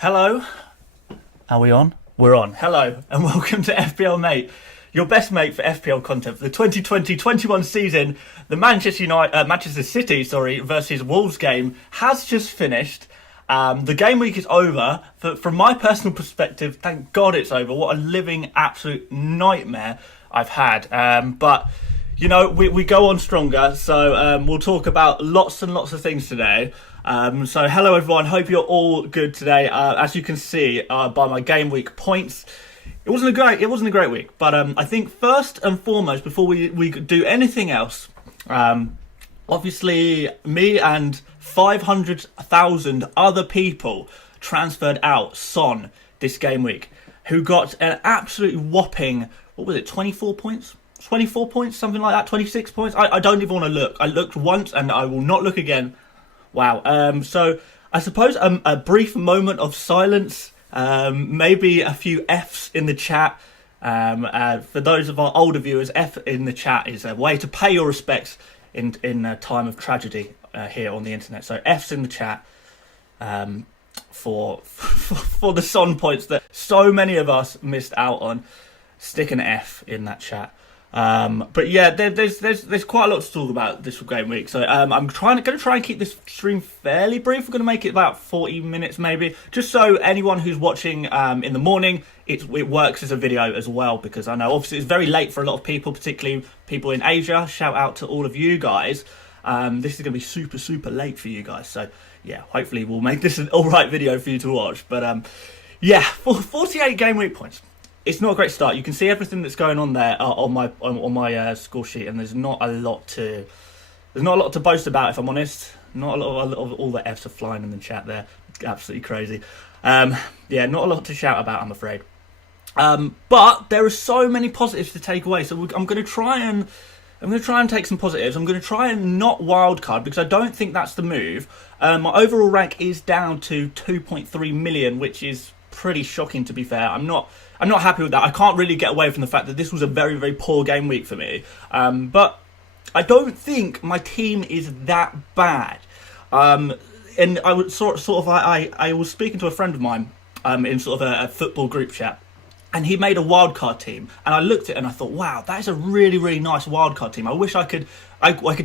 Hello. Are we on? We're on. Hello and welcome to FPL Mate, your best mate for FPL content for the 2020-21 season. The Manchester City versus Wolves game has just finished. The game week is over. From my personal perspective, thank God it's over. What a living absolute nightmare I've had. But you know, we go on stronger. So we'll talk about lots and lots of things today. So hello everyone, hope you're all good today. As you can see by my game week points, it wasn't a great week, but I think first and foremost, before we do anything else, obviously me and 500,000 other people transferred out Son this game week, who got an absolute whopping, 24 points? 24 points, something like that, 26 points? I don't even want to look. I looked once and I will not look again. Wow. So I suppose a brief moment of silence, maybe a few Fs in the chat. For those of our older viewers, F in the chat is a way to pay your respects in a time of tragedy here on the internet. So Fs in the chat for the Son points that so many of us missed out on. Stick an F in that chat. But yeah, there's quite a lot to talk about this game week. So I'm going to try and keep this stream fairly brief. We're going to make it about 40 minutes maybe, just so anyone who's watching in the morning, it works as a video as well, because I know obviously it's very late for a lot of people, particularly people in Asia. Shout out to all of you guys. This is going to be super late for you guys. So yeah, hopefully we'll make this an alright video for you to watch. But yeah, 48 game week points. It's not a great start. You can see everything that's going on there on my score sheet, and there's not a lot to boast about, if I'm honest. Not a lot of all the Fs are flying in the chat there, absolutely crazy. Yeah, not a lot to shout about, I'm afraid. But there are so many positives to take away. So I'm going to try and take some positives. I'm going to try and not wildcard, because I don't think that's the move. My overall rank is down to 2.3 million, which is pretty shocking, to be fair. I'm not happy with that. I can't really get away from the fact that this was a very poor game week for me. But I don't think my team is that bad. And I was I was speaking to a friend of mine in sort of a football group chat, and he made a wildcard team. And I looked at it and I thought, wow, that is a really nice wildcard team. I wish I could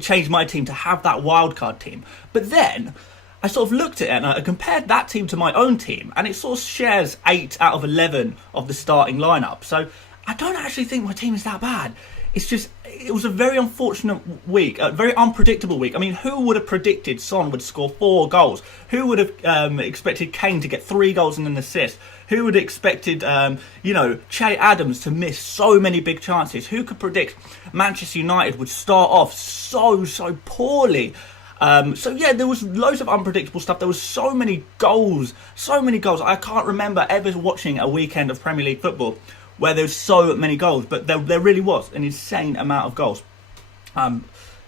change my team to have that wildcard team. But then I sort of looked at it and I compared that team to my own team, and it sort of shares 8 out of 11 of the starting lineup. So I don't actually think my team is that bad. It's just, it was a very unfortunate week, a very unpredictable week. I mean, who would have predicted Son would score 4 goals? Who would have expected Kane to get 3 goals and an assist? Who would have expected, Che Adams to miss so many big chances? Who could predict Manchester United would start off so poorly? So yeah, there was loads of unpredictable stuff. There was so many goals. I can't remember ever watching a weekend of Premier League football where there's so many goals, but there really was an insane amount of goals.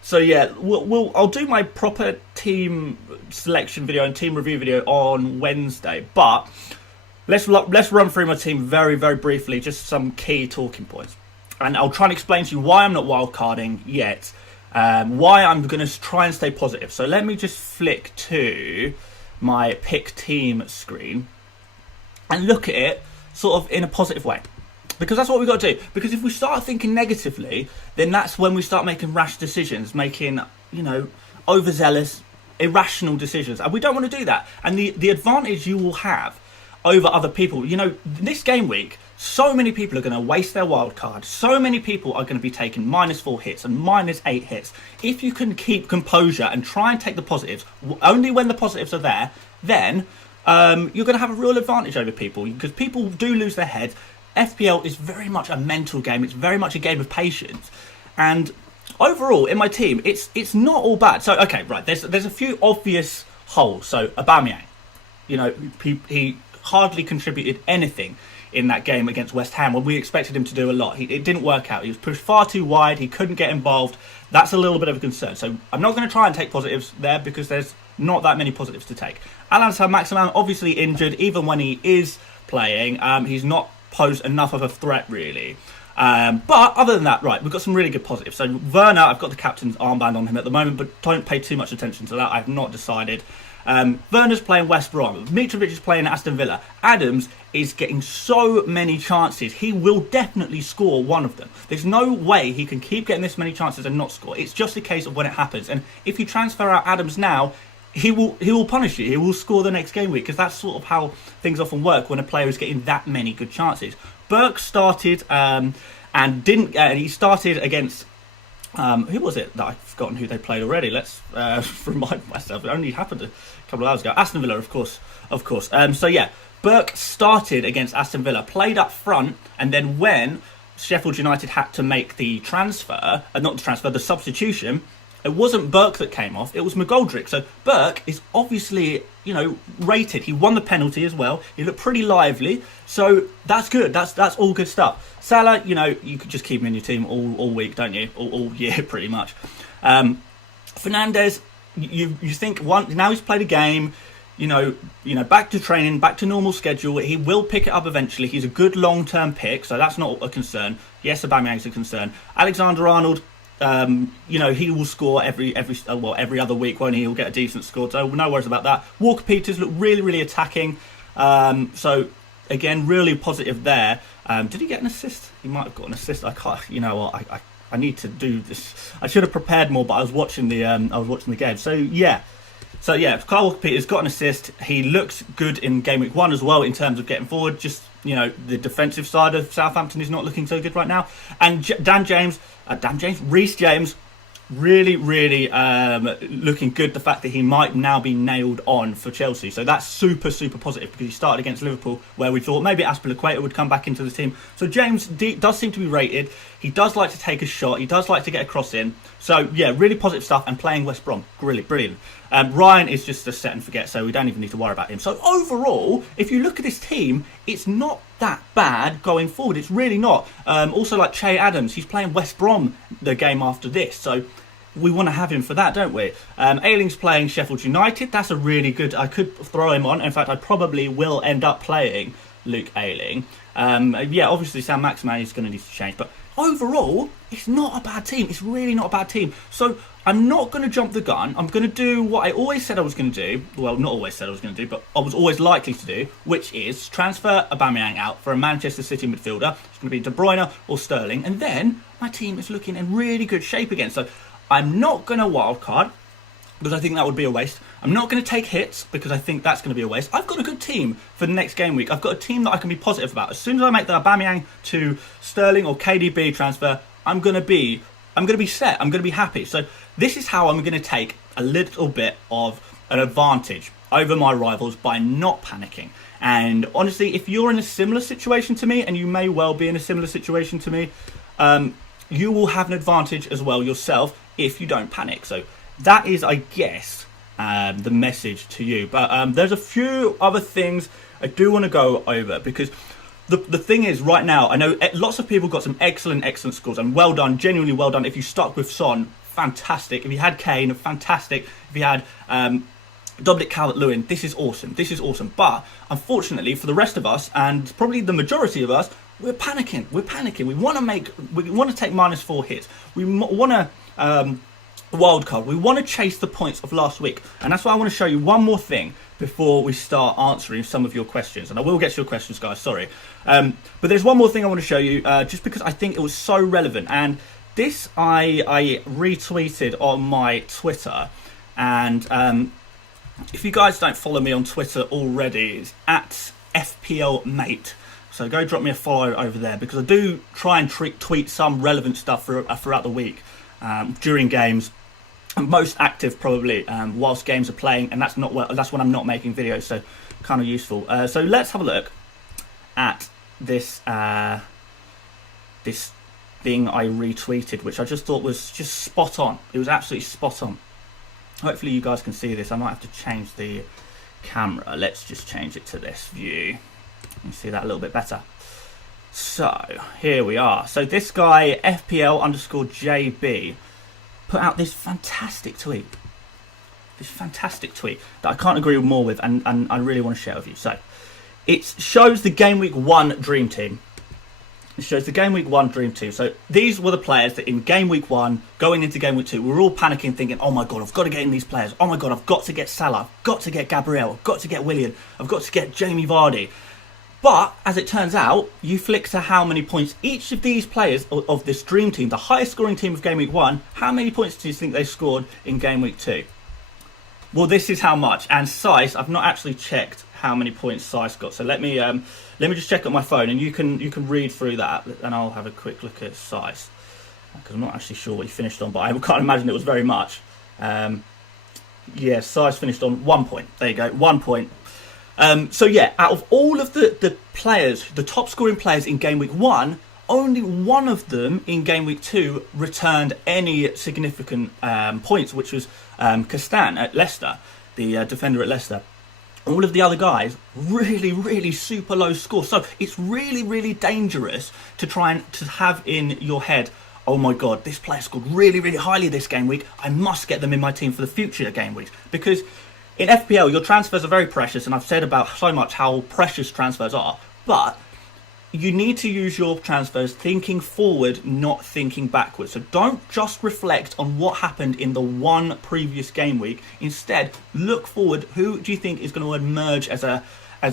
So yeah, I'll do my proper team selection video and team review video on Wednesday, but let's run through my team very briefly, just some key talking points, and I'll try and explain to you why I'm not wildcarding yet. Why I'm going to try and stay positive. So let me just flick to my pick team screen and look at it sort of in a positive way, because that's what we've got to do. Because if we start thinking negatively, then that's when we start making rash decisions, making, overzealous, irrational decisions, and we don't want to do that. And the advantage you will have over other people, this game week, so many people are going to waste their wild card. So many people are going to be taking -4 hits and -8 hits. If you can keep composure and try and take the positives, only when the positives are there, then you're going to have a real advantage over people, because people do lose their heads. FPL is very much a mental game. It's very much a game of patience. And overall, in my team, it's not all bad. So, okay, right, there's a few obvious holes. So, Aubameyang, he hardly contributed anything in that game against West Ham when we expected him to do a lot. It didn't work out. He was pushed far too wide. He couldn't get involved. That's a little bit of a concern. So I'm not going to try and take positives there, because there's not that many positives to take. Alan Saint-Maximin, obviously injured. Even when he is playing, he's not posed enough of a threat, really. But other than that, right, we've got some really good positives. So Werner, I've got the captain's armband on him at the moment, but don't pay too much attention to that. I've not decided. Werner's playing West Brom. Mitrovic is playing Aston Villa. Adams is getting so many chances. He will definitely score one of them. There's no way he can keep getting this many chances and not score. It's just a case of when it happens. And if you transfer out Adams now, he will punish you. He will score the next game week, because that's sort of how things often work when a player is getting that many good chances. Burke started and didn't. He started against. Who was it that I've forgotten who they played already? Let's remind myself. It only happened a couple of hours ago. Aston Villa, of course. So yeah, Burke started against Aston Villa, played up front, and then when Sheffield United had to make the the substitution, it wasn't Burke that came off, it was McGoldrick. So Burke is obviously, rated. He won the penalty as well. He looked pretty lively. So that's good. That's all good stuff. Salah, you could just keep him in your team all week, don't you? All year, pretty much. Fernandez, you think now he's played a game, back to training, back to normal schedule. He will pick it up eventually. He's a good long-term pick, so that's not a concern. Yes, Aubameyang's a concern. Alexander-Arnold, he will score every other week, won't he? He'll get a decent score, so no worries about that. Walker-Peters look really, really attacking. So again, really positive there. Did he get an assist? He might have got an assist. I can't. I need to do this. I should have prepared more, but I was watching the game. So yeah, Kyle Walker-Peters got an assist. He looks good in game week 1 as well in terms of getting forward. Just the defensive side of Southampton is not looking so good right now. And Reece James, really, really looking good. The fact that he might now be nailed on for Chelsea. So that's super, super positive, because he started against Liverpool, where we thought maybe Azpilicueta would come back into the team. So James does seem to be rated. He does like to take a shot. He does like to get a cross in. So yeah, really positive stuff. And playing West Brom, really brilliant. Ryan is just a set and forget, so we don't even need to worry about him. So overall, if you look at this team, it's not that bad going forward. It's really not. Also, like Che Adams, he's playing West Brom the game after this, so we want to have him for that, don't we? Ayling's playing Sheffield United. That's a really good. I could throw him on. In fact, I probably will end up playing Luke Ayling. Obviously Sam Maximan is going to need to change, but overall, it's not a bad team. It's really not a bad team. So I'm not going to jump the gun. I'm going to do what I always said I was going to do. Well, not always said I was going to do, but I was always likely to do, which is transfer Aubameyang out for a Manchester City midfielder. It's going to be De Bruyne or Sterling. And then my team is looking in really good shape again. So I'm not going to wildcard, because I think that would be a waste. I'm not going to take hits, because I think that's going to be a waste. I've got a good team for the next game week. I've got a team that I can be positive about. As soon as I make the Aubameyang to Sterling or KDB transfer, I'm going to be set. I'm going to be happy. So this is how I'm going to take a little bit of an advantage over my rivals by not panicking. And honestly, if you're in a similar situation to me, and you may well be in a similar situation to me, you will have an advantage as well yourself if you don't panic. So that is, I guess, the message to you. But there's a few other things I do want to go over, because the thing is, right now, I know lots of people got some excellent scores, and well done, genuinely well done. If you stuck with Son, fantastic. If you had Kane, fantastic. If you had Dominic Calvert-Lewin, this is awesome. But unfortunately for the rest of us, and probably the majority of us, we're panicking. We want to take -4 hits. We want to wildcard. We want to chase the points of last week, and that's why I want to show you one more thing before we start answering some of your questions. And I will get to your questions, guys. Sorry, but there's one more thing I want to show you, just because I think it was so relevant. And this I retweeted on my Twitter, and if you guys don't follow me on Twitter already, it's at FPL Mate. So go drop me a follow over there, because I do try and tweet some relevant stuff throughout the week, during games. I'm most active probably whilst games are playing, and that's when I'm not making videos, so kind of useful. So let's have a look at this this thing I retweeted, which I just thought was just spot on. It was absolutely spot on. Hopefully you guys can see this. I might have to change the camera. Let's just change it to this view. You can see that a little bit better. So here we are. So this guy, FPL_JB, put out this fantastic tweet. That I can't agree more with, and I really want to share with you. So it shows the Game Week 1 Dream Team. It shows the Game Week 1 Dream Team. So these were the players that in Game Week 1, going into Game Week 2, we were all panicking, thinking, oh my God, I've got to get in these players. Oh my God, I've got to get Salah. I've got to get Gabriel. I've got to get Willian. I've got to get Jamie Vardy. But, as it turns out, you flick to how many points each of these players of this Dream Team, the highest scoring team of Game Week 1, how many points do you think they scored in Game Week 2? Well, this is how much. And Sice, I've not actually checked how many points Sice got. So let me just check on my phone, and you can read through that, and I'll have a quick look at Sice, because I'm not actually sure what he finished on, but I can't imagine it was very much. Yeah, Sice finished on 1 point. There you go, 1 point. So yeah, out of all of the players, the top scoring players in Game Week 1, only one of them in Game Week 2 returned any significant points, which was Castan at Leicester, the defender at Leicester. All of the other guys, really, really super low score. So it's really, really dangerous to try and to have in your head, oh my God, this player scored really, really highly this game week. I must get them in my team for the future game weeks. Because in FPL, your transfers are very precious, and I've said about so much how precious transfers are. But you need to use your transfers thinking forward, not thinking backwards. So don't just reflect on what happened in the one previous game week. Instead, look forward. Who do you think is going to emerge as a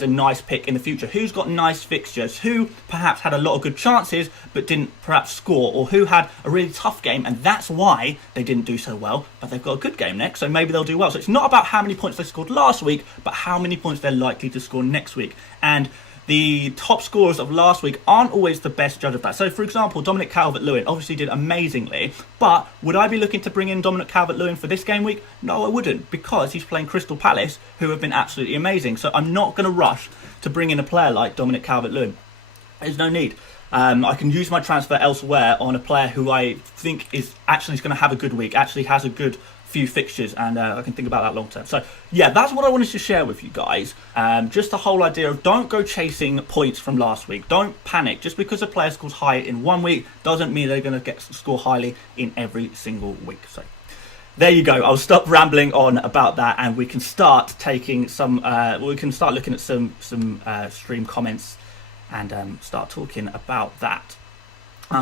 nice pick in the future? Who's got nice fixtures? Who perhaps had a lot of good chances but didn't perhaps score? Or who had a really tough game and that's why they didn't do so well, but they've got a good game next, so maybe they'll do well. So it's not about how many points they scored last week, but how many points they're likely to score next week. And the top scorers of last week aren't always the best judge of that. So, for example, Dominic Calvert-Lewin obviously did amazingly, but would I be looking to bring in Dominic Calvert-Lewin for this game week? No, I wouldn't, because he's playing Crystal Palace, who have been absolutely amazing. So I'm not going to rush to bring in a player like Dominic Calvert-Lewin. There's no need. I can use my transfer elsewhere on a player who I think is actually going to have a good week, actually has a good few fixtures, and I can think about that long term. So yeah, that's what I wanted to share with you guys. Just the whole idea of don't go chasing points from last week. Don't panic. Just because a player scores high in 1 week doesn't mean they're going to score highly in every single week. So there you go. I'll stop rambling on about that, and we can start taking some. We can start looking at some stream comments and start talking about that.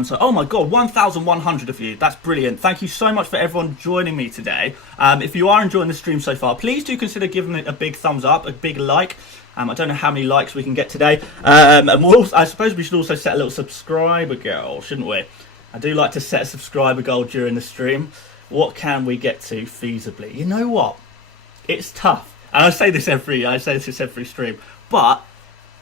So, oh my God, 1,100 of you. That's brilliant. Thank you so much for everyone joining me today. If you are enjoying the stream so far, please do consider giving it a big thumbs up, a big like. I don't know how many likes we can get today. And I suppose we should also set a little subscriber goal, shouldn't we? I do like to set a subscriber goal during the stream. What can we get to feasibly? You know what? It's tough. And I say this every stream. But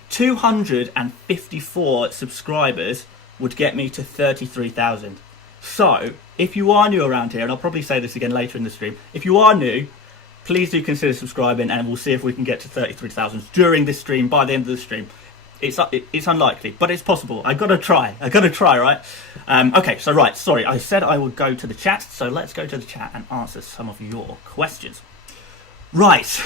254 subscribers would get me to 33,000. So, if you are new around here, and I'll probably say this again later in the stream, if you are new, please do consider subscribing, and we'll see if we can get to 33,000 during this stream, by the end of the stream. It's unlikely, but it's possible. I gotta try, right? Okay, so right, sorry, I said I would go to the chat, so let's go to the chat and answer some of your questions. Right,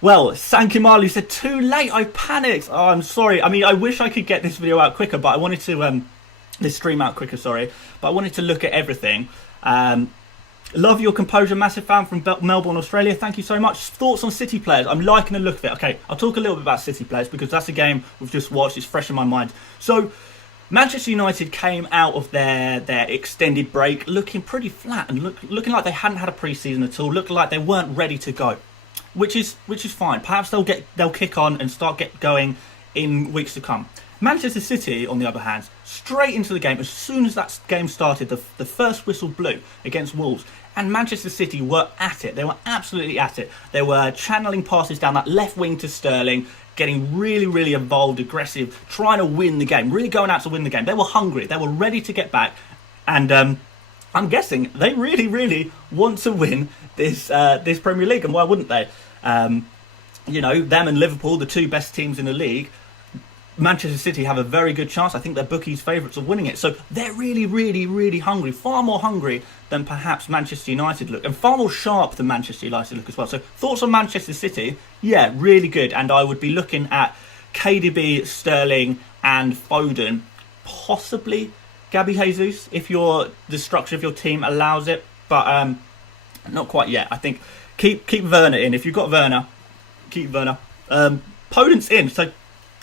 well, Sankimalu said, too late, I panicked. Oh, I'm sorry. I mean, I wish I could get this video out quicker, but I wanted to, this stream out quicker, sorry. But I wanted to look at everything. Love your composure, massive fan from Melbourne, Australia. Thank you so much. Thoughts on City players? I'm liking the look of it. Okay, I'll talk a little bit about City players because that's a game we've just watched. It's fresh in my mind. So, Manchester United came out of their extended break looking pretty flat and looking like they hadn't had a pre-season at all, looking like they weren't ready to go. Which is fine. Perhaps they'll kick on and get going in weeks to come. Manchester City, on the other hand, straight into the game as soon as that game started. The first whistle blew against Wolves, and Manchester City were at it. They were absolutely at it. They were channeling passes down that left wing to Sterling, getting really, really involved, aggressive, trying to win the game, really going out to win the game. They were hungry. They were ready to get back, and I'm guessing they really, really want to win this Premier League, and why wouldn't they? You know, them and Liverpool, the two best teams in the league. Manchester City have a very good chance. I think they're bookies' favourites of winning it. So they're really, really, really hungry. Far more hungry than perhaps Manchester United look. And far more sharp than Manchester United look as well. So thoughts on Manchester City? Yeah, really good. And I would be looking at KDB, Sterling and Foden. Possibly Gabby Jesus, if the structure of your team allows it. But not quite yet. I think keep Werner in. If you've got Werner, keep Werner. Podence in. So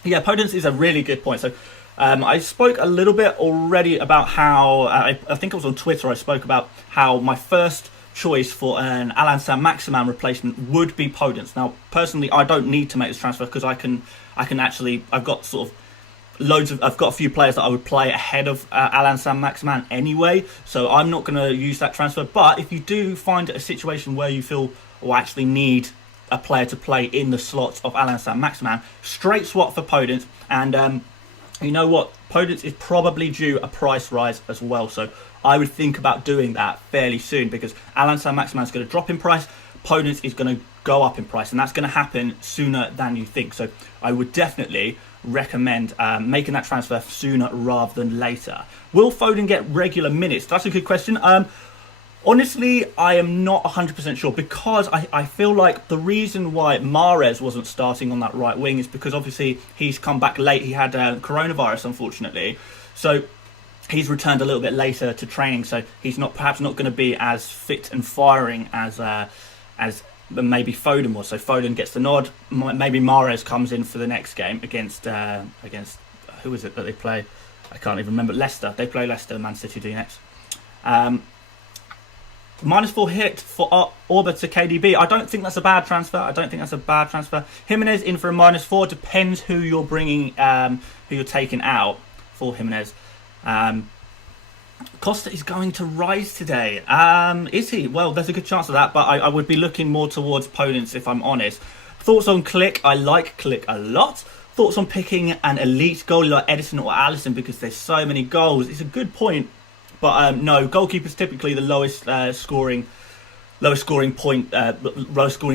yeah, Podence is a really good point. So I spoke a little bit already about how, I think it was on Twitter, I spoke about how my first choice for an Alan Saint-Maximin replacement would be Podence. Now, personally, I don't need to make this transfer because I can actually, I've got sort of I've got a few players that I would play ahead of Alan Saint-Maximin anyway, so I'm not going to use that transfer. But if you do find a situation where you feel, or actually need a player to play in the slots of Alan Saint-Maximin, straight swap for Podence, and you know what, Podence is probably due a price rise as well, so I would think about doing that fairly soon, because Alan Saint-Maximin is going to drop in price, Podence is going to go up in price, and that's going to happen sooner than you think. So I would definitely recommend making that transfer sooner rather than later. Will Foden get regular minutes? That's a good question. Honestly, I am not 100% sure, because I feel like the reason why Mahrez wasn't starting on that right wing is because obviously he's come back late. He had coronavirus, unfortunately, so he's returned a little bit later to training, so he's perhaps not going to be as fit and firing as maybe Foden was. So Foden gets the nod. Maybe Mahrez comes in for the next game against who is it that they play? I can't even remember. Leicester. They play Leicester. Man City do next. -4 hit for Orba to KDB. I don't think that's a bad transfer. Jimenez in for a -4. Depends who you're bringing, who you're taking out for Jimenez. Costa is going to rise today. Is he? Well, there's a good chance of that, but I would be looking more towards Podence if I'm honest. Thoughts on Click? I like Click a lot. Thoughts on picking an elite goalie like Edison or Alisson because there's so many goals? It's a good point, but no, goalkeeper's typically the lowest scoring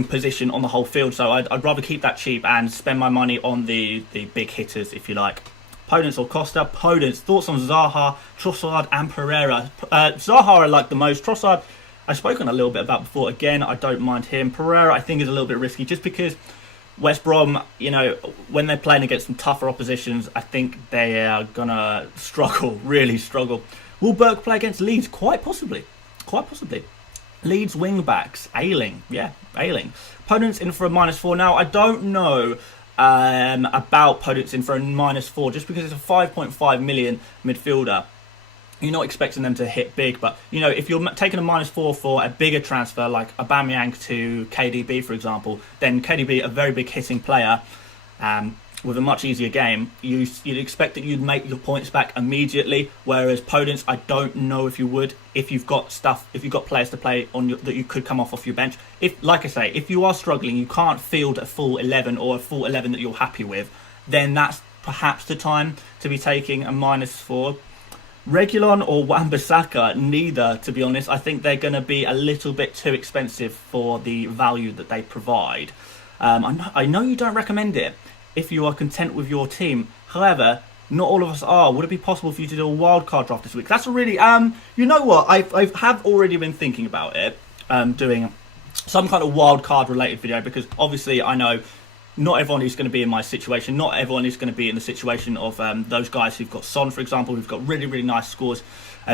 position on the whole field. So I'd rather keep that cheap and spend my money on the big hitters, if you like. Podence or Costa? Podence. Thoughts on Zaha, Trossard and Pereira? Zaha I like the most. Trossard I've spoken a little bit about before. Again, I don't mind him. Pereira I think is a little bit risky just because West Brom, you know, when they're playing against some tougher oppositions, I think they are going to struggle, really struggle. Will Burke play against Leeds? Quite possibly. Leeds wing-backs. Ayling. Podence in for a -4. Now, I don't know about Podence in for a -4 just because it's a 5.5 million midfielder. You're not expecting them to hit big, but you know, if you're taking a -4 for a bigger transfer like Aubameyang to KDB, for example, then KDB, a very big hitting player, with a much easier game, you'd expect that you'd make your points back immediately. Whereas Podence, I don't know if you would. If you've got players to play on that you could come off your bench. If, like I say, if you are struggling, you can't field a full 11 or a full 11 that you're happy with, then that's perhaps the time to be taking a -4. Regulon or Wan-Bissaka? Neither, to be honest. I think they're going to be a little bit too expensive for the value that they provide. I know you don't recommend it if you are content with your team. However, not all of us are. Would it be possible for you to do a wildcard draft this week? That's a really, you know what? I have already been thinking about it, doing some kind of wildcard related video, because obviously I know not everyone is going to be in my situation. Not everyone is going to be in the situation of those guys who've got Son, for example, who've got really, really nice scores.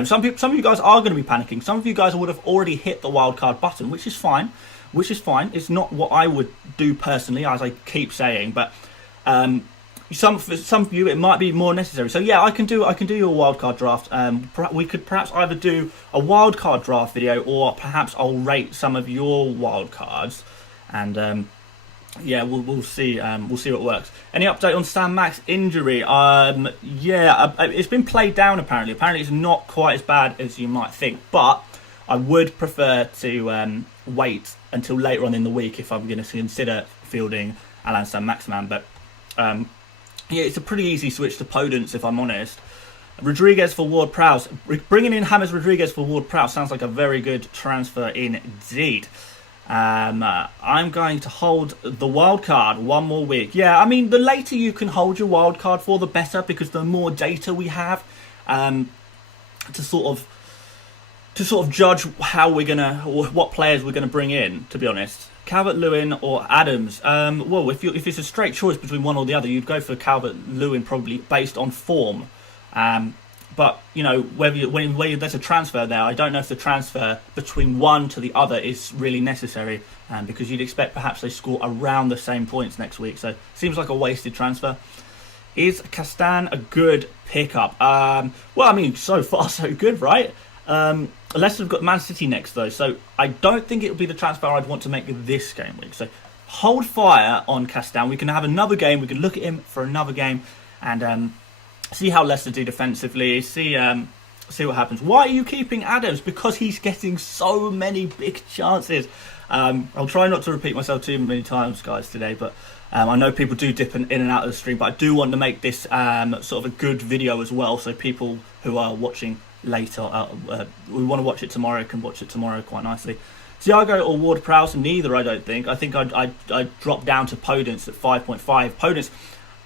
Some of you guys are going to be panicking. Some of you guys would have already hit the wildcard button, which is fine. It's not what I would do personally, as I keep saying, but for some of you it might be more necessary. So yeah, I can do your wildcard draft. We could perhaps either do a wildcard draft video, or perhaps I'll rate some of your wildcards, and yeah, we'll see. We'll see what works. Any update on Sam Mack's injury? Yeah, it's been played down apparently. Apparently it's not quite as bad as you might think, but I would prefer to wait until later on in the week if I'm going to consider fielding Alan Saint-Maximin. But yeah, it's a pretty easy switch to Podence, if I'm honest. Rodriguez for Ward-Prowse. Bringing in James Rodriguez for Ward-Prowse sounds like a very good transfer indeed. I'm going to hold the wild card one more week. Yeah, I mean, the later you can hold your wild card for, the better, because the more data we have to sort of judge how we're gonna, or what players we're gonna bring in. To be honest, Calvert-Lewin or Adams. Well, if it's a straight choice between one or the other, you'd go for Calvert-Lewin probably based on form. But you know, whether there's a transfer there, I don't know if the transfer between one to the other is really necessary, because you'd expect perhaps they score around the same points next week. So seems like a wasted transfer. Is Castan a good pickup? Well, I mean, so far so good, right? Leicester have got Man City next though, so I don't think it would be the transfer I'd want to make this game week. So hold fire on Castan. We can have another game. We can look at him for another game and see how Leicester do defensively. See what happens. Why are you keeping Adams? Because he's getting so many big chances. I'll try not to repeat myself too many times, guys, today, but I know people do dip in and out of the stream, but I do want to make this sort of a good video as well, so people who are watching later, we want to watch it tomorrow, can watch it tomorrow quite nicely. Thiago or Ward-Prowse? Neither, I don't think. I think I'd drop down to Podence at 5.5. Podence,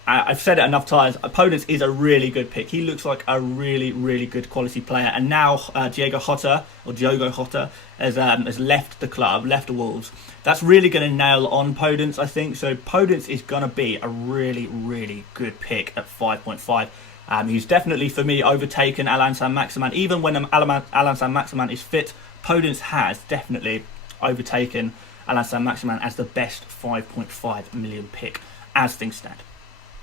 I've said it enough times, Podence is a really good pick. He looks like a really, really good quality player. And now Diogo Jota has left the club, left the Wolves. That's really going to nail on Podence, I think. So Podence is going to be a really, really good pick at 5.5. He's definitely, for me, overtaken Alan Saint-Maximin. Even when Alan Saint-Maximin is fit, Podence has definitely overtaken Alan Saint-Maximin as the best 5.5 million pick as things stand.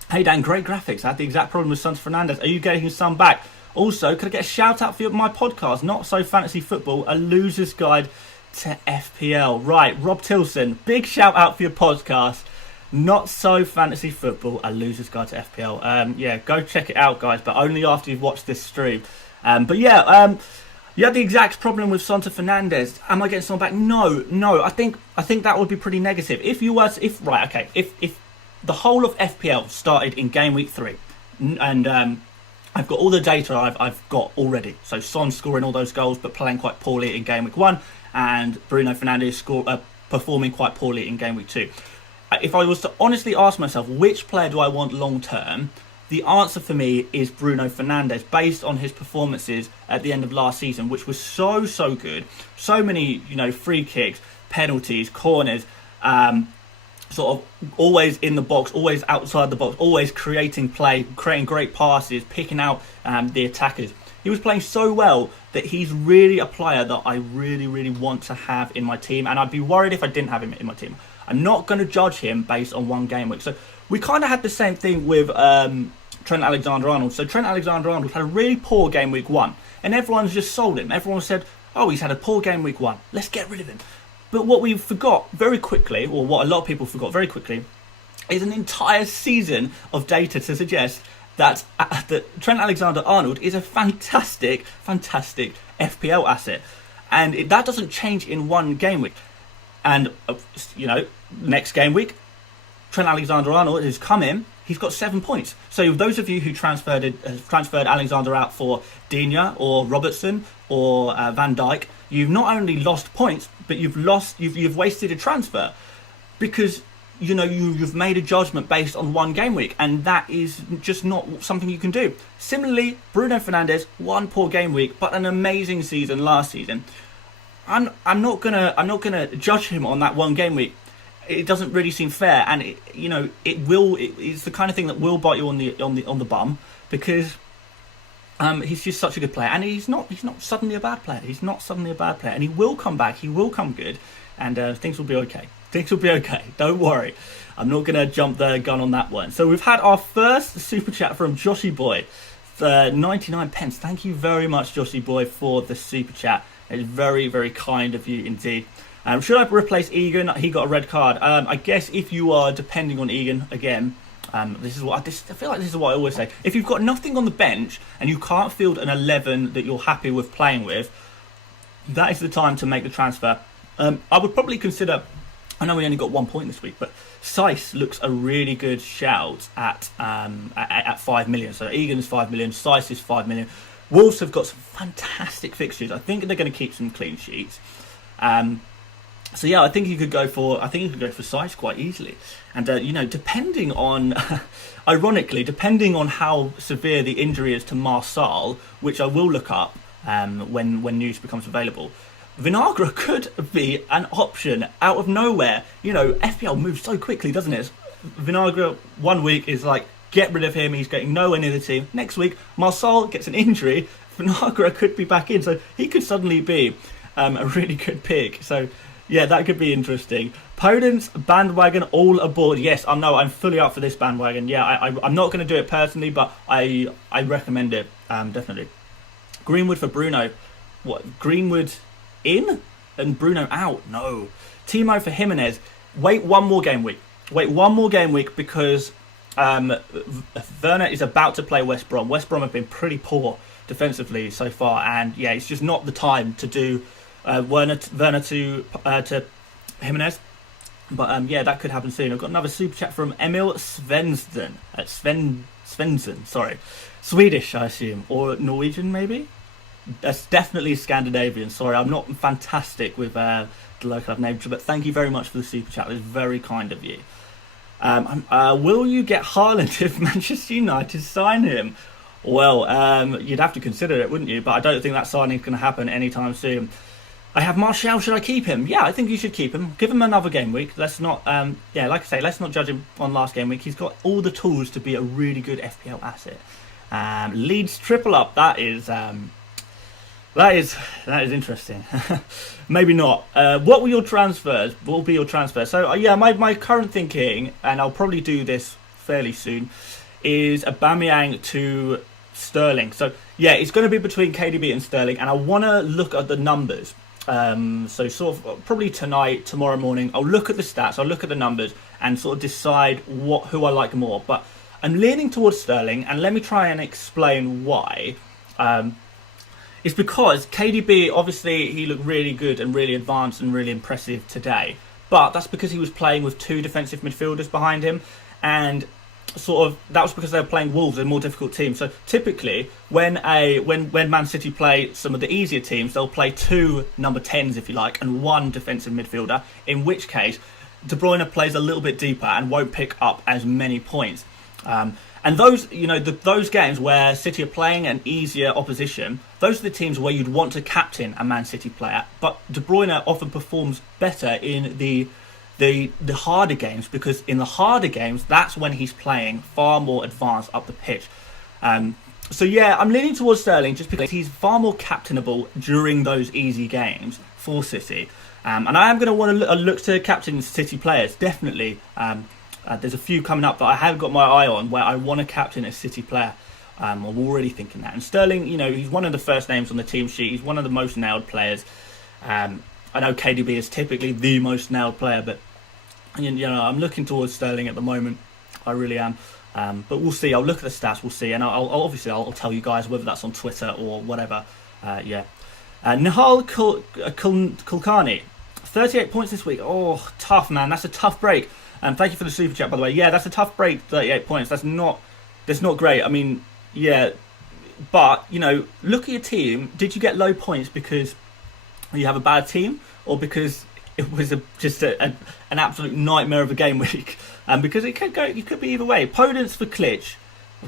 Hey Dan, great graphics. I had the exact problem with Bruno Fernandez. Are you getting his son back? Also, could I get a shout out for my podcast, Not So Fantasy Football, a loser's guide to FPL. Right, Rob Tilson, big shout out for your podcast, Not So Fantasy Football, a loser's guide to FPL. Yeah, go check it out, guys, but only after you've watched this stream. But yeah, you had the exact problem with Bruno Fernandez. Am I getting someone back? No. I think that would be pretty negative. If the whole of FPL started in game week 3, and I've got all the data I've got already. So Son scoring all those goals but playing quite poorly in game week 1, and Bruno Fernandez performing quite poorly in game week 2. If I was to honestly ask myself which player do I want long term, the answer for me is Bruno Fernandez, based on his performances at the end of last season, which was so good. So many, free kicks, penalties, corners, sort of always in the box, always outside the box, always creating play, creating great passes, picking out the attackers. He was playing so well that he's really a player that I really, really want to have in my team, and I'd be worried if I didn't have him in my team. I'm not going to judge him based on one game week. So we kind of had the same thing with Trent Alexander-Arnold. So Trent Alexander-Arnold had a really poor game week 1, and everyone's just sold him. Everyone said, oh, he's had a poor game week 1, let's get rid of him. But what we forgot very quickly, or what a lot of people forgot very quickly, is an entire season of data to suggest that Trent Alexander-Arnold is a fantastic FPL asset. And that doesn't change in one game week. And, next game week, Trent Alexander-Arnold has come in, he's got 7 points. So those of you who transferred Alexander out for Digne or Robertson or Van Dijk, you've not only lost points, but you've wasted a transfer, because you've made a judgment based on one game week, and that is just not something you can do. Similarly, Bruno Fernandez, one poor game week, but an amazing season last season. I'm not gonna judge him on that one game week. It doesn't really seem fair, and it's the kind of thing that will bite you on the bum, because he's just such a good player, and he's not suddenly a bad player. He's not suddenly a bad player, and he will come back. He will come good, and things will be okay. Things will be okay. Don't worry. I'm not going to jump the gun on that one. So we've had our first super chat from Joshy Boy for 99 pence. Thank you very much, Joshy Boy, for the super chat. It's very, very kind of you indeed. Should I replace Egan? He got a red card. I guess if you are depending on Egan again, I feel like this is what I always say. If you've got nothing on the bench and you can't field an 11 that you're happy with playing with, that is the time to make the transfer. I would probably consider, I know we only got 1 point this week, but Seiss looks a really good shout at 5 million. So Egan's 5 million, Seiss is 5 million. Wolves have got some fantastic fixtures. I think they're going to keep some clean sheets. So yeah, I think you could go for Seiss quite easily. And depending on, ironically, depending on how severe the injury is to Marçal, which I will look up when news becomes available, Vinagre could be an option out of nowhere. FPL moves so quickly, doesn't it? Vinagre 1 week is like, get rid of him, he's getting nowhere near the team. Next week, Marçal gets an injury, Vinagre could be back in, so he could suddenly be a really good pick. So Yeah, that could be interesting. Podence bandwagon all aboard. Yes, I know. I'm fully up for this bandwagon. Yeah, I'm not going to do it personally, but I recommend it. Definitely. Greenwood for Bruno. What? Greenwood in and Bruno out? No. Timo for Jimenez. Wait one more game week. Wait one more game week because Werner is about to play West Brom. West Brom have been pretty poor defensively so far, and yeah, it's just not the time to do Werner to Jimenez. But yeah, that could happen soon. I've got another super chat from Emil Svensson. Svensson, sorry. Swedish, I assume, or Norwegian maybe. That's definitely Scandinavian. Sorry, I'm not fantastic with the local names, but thank you very much for the super chat. It was very kind of you. Will you get Haaland if Manchester United sign him? Well, you'd have to consider it, wouldn't you? But I don't think that signing is going to happen anytime soon. I have Martial. Should I keep him? Yeah, I think you should keep him. Give him another game week. Let's not, like I say, let's not judge him on last game week. He's got all the tools to be a really good FPL asset. Leeds triple up. That is interesting. Maybe not. What were your transfers? What will be your transfers? So yeah, my current thinking, and I'll probably do this fairly soon, is Aubameyang to Sterling. So yeah, it's going to be between KDB and Sterling, and I want to look at the numbers. So sort of probably tonight, tomorrow morning, I'll look at the stats, I'll look at the numbers, and sort of decide who I like more. But I'm leaning towards Sterling, and let me try and explain why. It's because KDB, obviously, he looked really good and really advanced and really impressive today. But that's because he was playing with two defensive midfielders behind him, and sort of that was because they were playing Wolves, a more difficult team. So typically, when Man City play some of the easier teams, they'll play two number 10s, if you like, and one defensive midfielder. In which case, De Bruyne plays a little bit deeper and won't pick up as many points. And those, those games where City are playing an easier opposition, those are the teams where you'd want to captain a Man City player. But De Bruyne often performs better in the harder games, because in the harder games, that's when he's playing far more advanced up the pitch. So yeah, I'm leaning towards Sterling just because he's far more captainable during those easy games for City. And I am going to want to look to captain City players, definitely. There's a few coming up that I have got my eye on where I want to captain a City player. I'm already thinking that. And Sterling, he's one of the first names on the team sheet. He's one of the most nailed players. I know KDB is typically the most nailed player, but I'm looking towards Sterling at the moment. I really am. But we'll see. I'll look at the stats. We'll see, and I'll tell you guys whether that's on Twitter or whatever. Nihal Kulkarni, 38 points this week. Oh, tough, man. That's a tough break. Thank you for the super chat, by the way. Yeah, that's a tough break. 38 points. That's not great. I mean, yeah, but look at your team. Did you get low points because you have a bad team, or because it was just an absolute nightmare of a game week? Because it could be either way. Podence for Klitsch.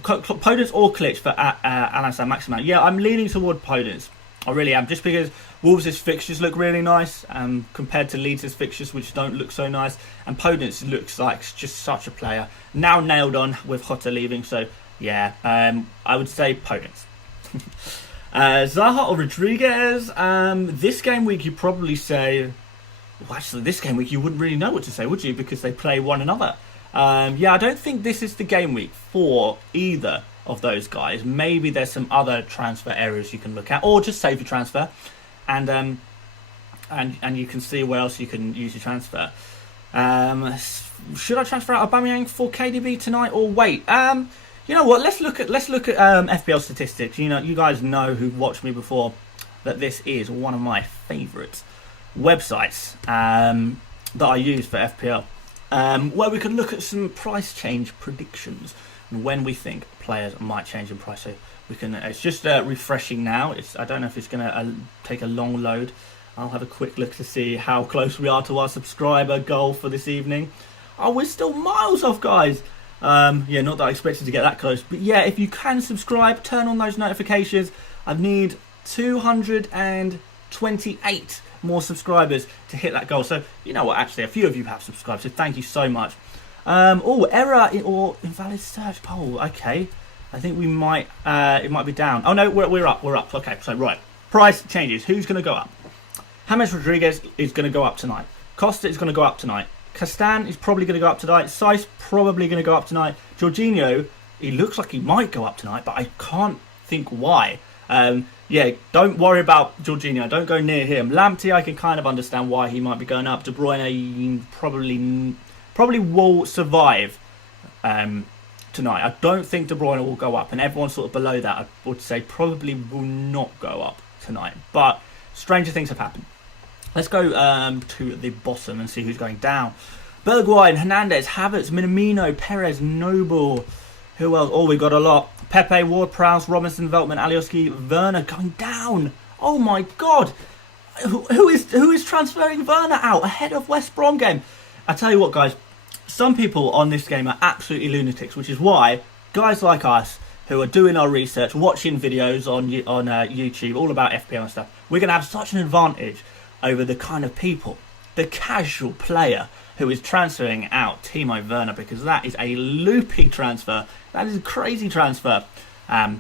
Podence or Klitsch for Alan Saint-Maximin. Yeah, I'm leaning toward Podence. I really am, just because Wolves' fixtures look really nice compared to Leeds' fixtures, which don't look so nice. And Podence looks like just such a player. Now nailed on with Jota leaving, so yeah, I would say Podence. Zaha or Rodriguez? This game week you probably say... Well, actually, this game week you wouldn't really know what to say, would you? Because they play one another. Yeah, I don't think this is the game week for either of those guys. Maybe there's some other transfer areas you can look at, or just save your transfer, and you can see where else you can use your transfer. Should I transfer out Aubameyang for KDB tonight, or wait? You know what? Let's look at FPL Statistics. You guys know who've watched me before that this is one of my favourite websites that I use for FPL, where we can look at some price change predictions and when we think players might change in price. So we can. It's just refreshing now. I don't know if it's going to take a long load. I'll have a quick look to see how close we are to our subscriber goal for this evening. Oh, we're still miles off, guys. Yeah, not that I expected to get that close, but yeah, if you can subscribe, turn on those notifications. I need 228 more subscribers to hit that goal. So you know what? Actually, a few of you have subscribed, so thank you so much. Error or invalid search. Oh, okay. I think we might. It might be down. Oh no, we're up. We're up. Okay, so right. Price changes. Who's going to go up? James Rodriguez is going to go up tonight. Costa is going to go up tonight. Castan is probably going to go up tonight. Saiss probably going to go up tonight. Jorginho, he looks like he might go up tonight, but I can't think why. Yeah, don't worry about Jorginho. Don't go near him. Lamptey, I can kind of understand why he might be going up. De Bruyne probably will survive tonight. I don't think De Bruyne will go up, and everyone sort of below that, I would say, probably will not go up tonight. But stranger things have happened. Let's go to the bottom and see who's going down. Bergwijn, Hernandez, Havertz, Minamino, Perez, Noble. Who else? Oh, we got a lot. Pepe, Ward-Prowse, Robinson, Veltman, Alioski, Werner going down. Oh my God. Who is transferring Werner out ahead of West Brom game? I tell you what, guys. Some people on this game are absolutely lunatics, which is why guys like us who are doing our research, watching videos on YouTube, all about FPL and stuff, we're going to have such an advantage over the kind of people, the casual player who is transferring out Timo Werner, because that is a loopy transfer. That is a crazy transfer. But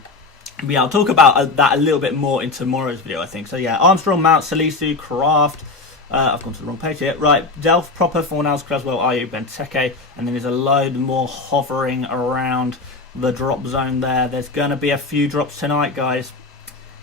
yeah, I'll talk about that a little bit more in tomorrow's video, I think. So yeah, Armstrong, Mount, Salisu, Kraft. I've gone to the wrong page here. Right, Delph, Proper, Fornals, Creswell, Ayew, Benteke. And then there's a load more hovering around the drop zone there. There's going to be a few drops tonight, guys.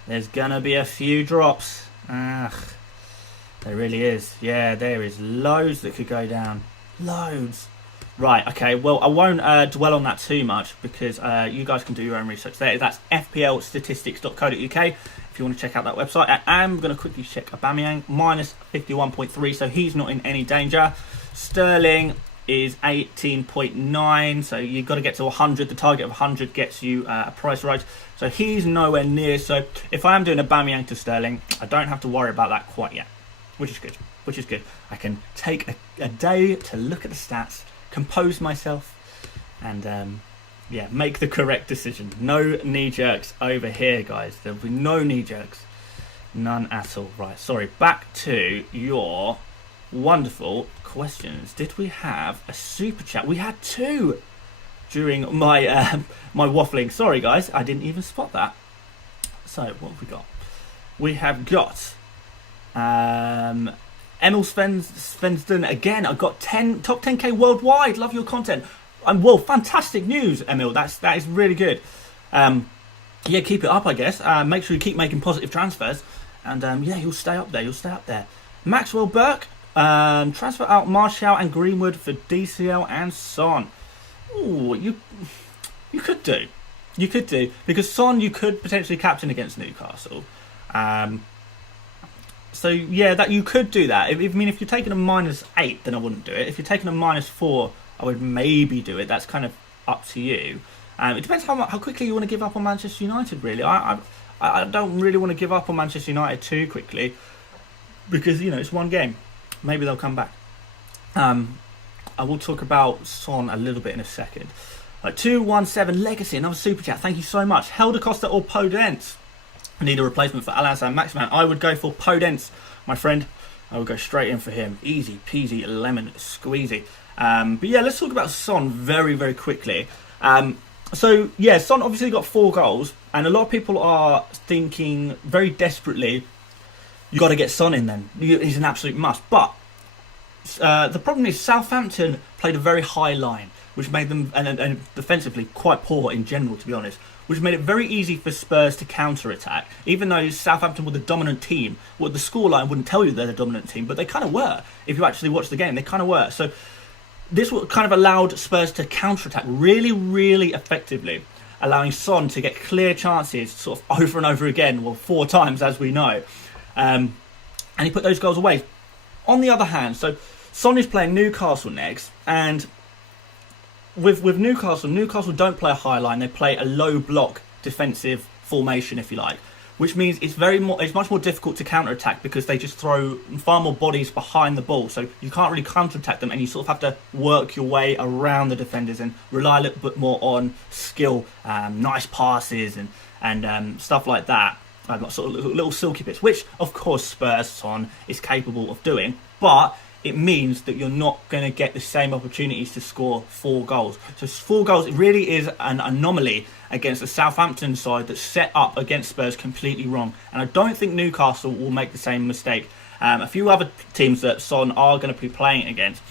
There's going to be a few drops. There really is. Yeah, there is loads that could go down. Loads. Right, okay, well, I won't dwell on that too much because you guys can do your own research there. That's fplstatistics.co.uk if you want to check out that website. I am going to quickly check Aubameyang, minus 51.3, so he's not in any danger. Sterling is 18.9, so you've got to get to 100. The target of 100 gets you a price rise, so he's nowhere near. So if I am doing Aubameyang to Sterling, I don't have to worry about that quite yet. Which is good. I can take a day to look at the stats, compose myself, and yeah, make the correct decision. No knee-jerks over here, guys. There'll be no knee-jerks. None at all. Right, sorry. Back to your wonderful questions. Did we have a super chat? We had two during my my waffling. Sorry, guys. I didn't even spot that. So, what have we got? We have got... Emil Svensson again. I've got top 10k worldwide. Love your content. Well, fantastic news, Emil. That is really good. Yeah, keep it up, I guess. Make sure you keep making positive transfers, and yeah, you'll stay up there. Maxwell Burke, transfer out Martial and Greenwood for DCL and Son. Ooh, you could do because Son you could potentially captain against Newcastle. So yeah, that you could do that. I mean, if you're taking a -8, then I wouldn't do it. If you're taking a -4, I would maybe do it. That's kind of up to you. It depends how quickly you want to give up on Manchester United. Really, I don't really want to give up on Manchester United too quickly because it's one game. Maybe they'll come back. I will talk about Son a little bit in a second. 217 Legacy, another super chat. Thank you so much. Helder Costa or Podence? I need a replacement for Alassane Maximan. I would go for Podence, my friend. I would go straight in for him. Easy peasy lemon squeezy. But yeah, let's talk about Son very, very quickly. So yeah, Son obviously got 4 goals, and a lot of people are thinking very desperately, you got to get Son in then. He's an absolute must. But the problem is Southampton played a very high line, which made them, and defensively, quite poor in general, to be honest, which made it very easy for Spurs to counter-attack. Even though Southampton were the dominant team, well, the scoreline wouldn't tell you they're the dominant team, but they kind of were. If you actually watch the game, they kind of were. So this kind of allowed Spurs to counter-attack really, really effectively, allowing Son to get clear chances sort of over and over again, well, 4 times, as we know. And he put those goals away. On the other hand, so Son is playing Newcastle next, and with Newcastle don't play a high line. They play a low block defensive formation, if you like, which means it's much more difficult to counter-attack because they just throw far more bodies behind the ball. So you can't really counter-attack them, and you sort of have to work your way around the defenders and rely a little bit more on skill, nice passes and stuff like that. Sort of little silky bits, which of course Spurs Son is capable of doing, but it means that you're not going to get the same opportunities to score 4 goals. So 4 goals, it really is an anomaly against the Southampton side that's set up against Spurs completely wrong. And I don't think Newcastle will make the same mistake A few other teams that Son are going to be playing against,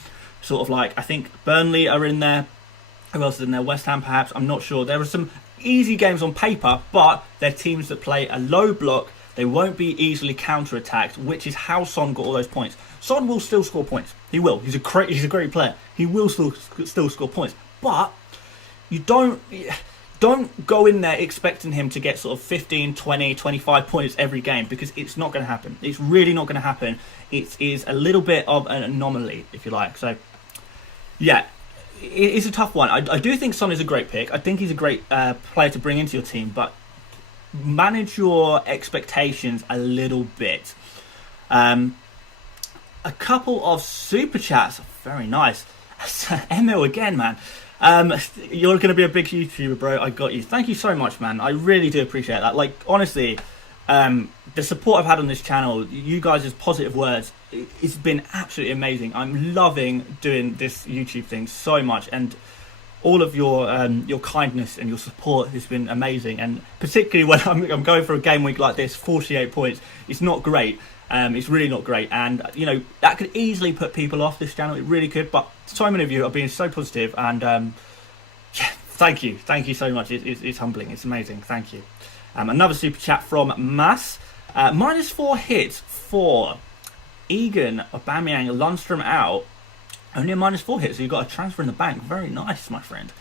sort of like, I think Burnley are in there. Who else is in there? West Ham, perhaps. I'm not sure. There are some easy games on paper, but they're teams that play a low block. They won't be easily counter-attacked, which is how Son got all those points. Son will still score points. He will. He's a great player. He will still score points. But you don't go in there expecting him to get sort of 15, 20, 25 points every game, because it's not going to happen. It's really not going to happen. It is a little bit of an anomaly, if you like. So, yeah, it's a tough one. I do think Son is a great pick. I think he's a great player to bring into your team, but manage your expectations a little bit. A couple of super chats, very nice. Emil again, man. You're going to be a big YouTuber, bro. I got you. Thank you so much, man. I really do appreciate that. Like, honestly, the support I've had on this channel, you guys' positive words, it's been absolutely amazing. I'm loving doing this YouTube thing so much, and all of your kindness and your support has been amazing. And particularly when I'm going for a game week like this, 48 points, it's not great. It's really not great, and you know that could easily put people off this channel. It really could, but so many of you are being so positive, and yeah, thank you so much. It's humbling. It's amazing. Thank you. Another super chat from Mas. -4 hits for Egan, Aubameyang, Lundstram out. Only a -4 hit, so you've got a transfer in the bank. Very nice, my friend.